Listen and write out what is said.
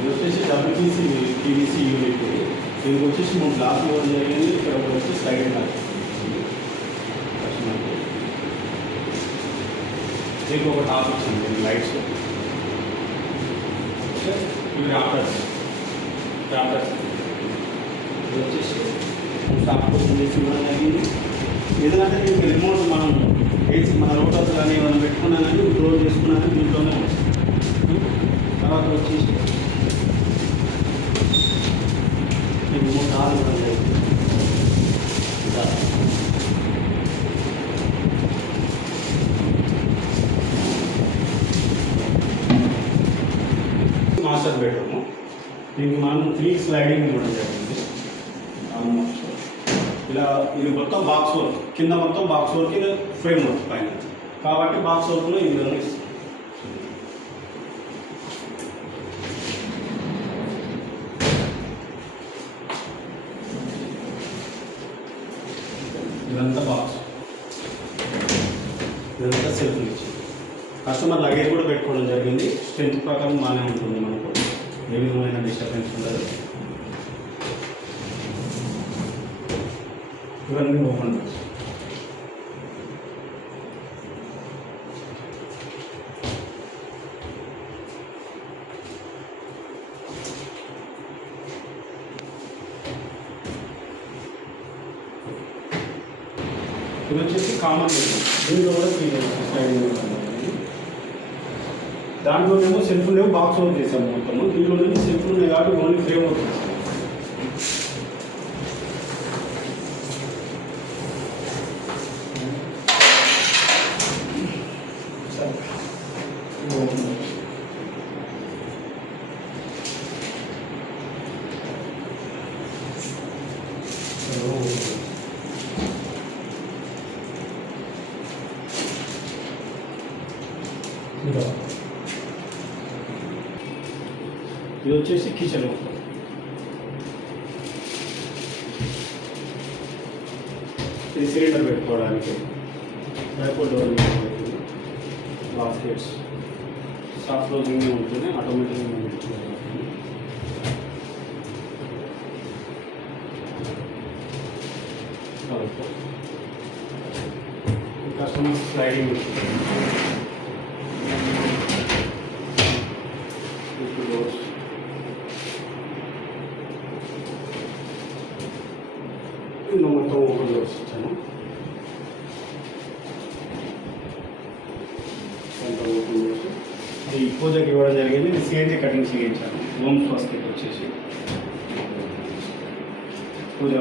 ఇది వచ్చేసి WPC PVC unit. దీనికి వచ్చేసి 3 గ్లాసులు ఇవ్వడం జరిగింది. ఇక్కడ ఒకటి వచ్చి సైడ్ కస్టమర్కి దీనికి ఒక టాప్ ఇచ్చింది లైట్స్. ఇవి రాప్టర్స్ ఇది వచ్చేసి స్టాప్ కోసం చేసి ఇవ్వడం జరిగింది. ఎందుకంటే దీనికి రిమోట్ మనం వేసి మన రోటర్స్ కానీ ఏమైనా పెట్టుకున్నా కానీ క్లోజ్ చేసుకున్నా కానీ దీంట్లోనే వస్తుంది. తర్వాత వచ్చేసి రిమోట్ ఆన్ ఇవ్వడం జరిగింది. Master bedroom. దీనికి మనం 3 స్లైడింగ్ ఇవ్వడం జరిగింది. ఆల్మోస్ట్ ఇలా ఇది మొత్తం బాక్స్ వర్క్, కింద మొత్తం బాక్స్ వర్క్, ఇది ఫ్రేమ్ వర్క్ పైన, కాబట్టి బాక్స్ వర్క్లో ఈ విధంగా ఇస్తుంది. ఇదంతా బాక్స్, ఇదంతా సెల్ఫ్ ఇచ్చింది. కస్టమర్ లగేజ్ కూడా పెట్టుకోవడం జరిగింది. స్ట్రెంత్ ప్రకారం బాగానే ఉంటుంది, మనకు ఏ విధమైన డిస్టర్బెన్స్ ఉండదు. ఇవన్నీ ఓపెన్ డోర్స్. ఇది వచ్చేసి కామన్ దీంట్లో కూడా దాంట్లోనేమో సెల్ఫ్ లేవు, బాక్స్ వర్క్ చేసాము మొత్తము. దీంట్లోనేమో సెల్ఫ్ ఉన్నాయి కాబట్టి ఓన్లీ ఫ్రేమ్ వర్క్ చేస్తాము. ఇది వచ్చేసి కిచెన్. ఇది సిలిండర్ పెట్టుకోవడానికి, airport door baskets, soft closing ఉంటుంది, ఆటోమేటిక్గా పెట్టుకోవాలి. కస్టమర్ స్లైడింగ్ ఉంటుంది. మొత్తం ఓపెన్ డోర్స్ ఇచ్చాను. ఓపెన్ డోర్స్ ఈ పూజకి ఇవ్వడం జరిగింది. ఇది సిఎన్జీ కటింగ్స్ చేయించాను. హోమ్ స్వస్తికి వచ్చేసి పూజ